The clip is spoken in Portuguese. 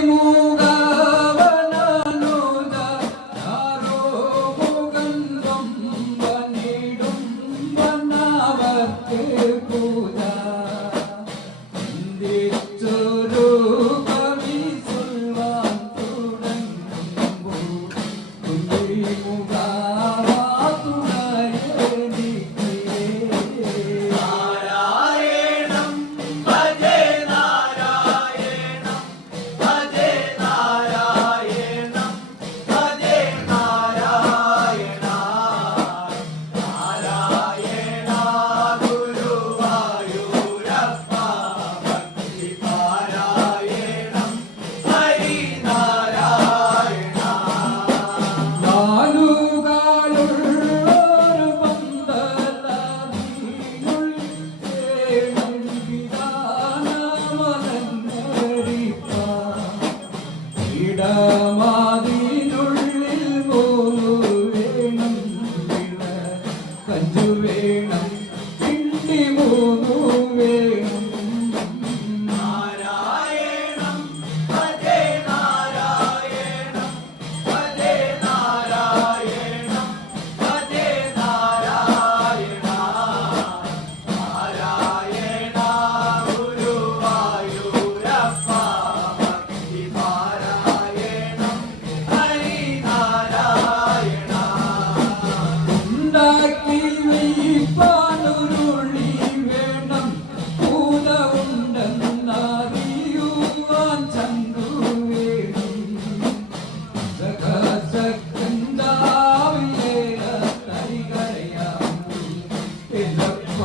Senhor. Salama.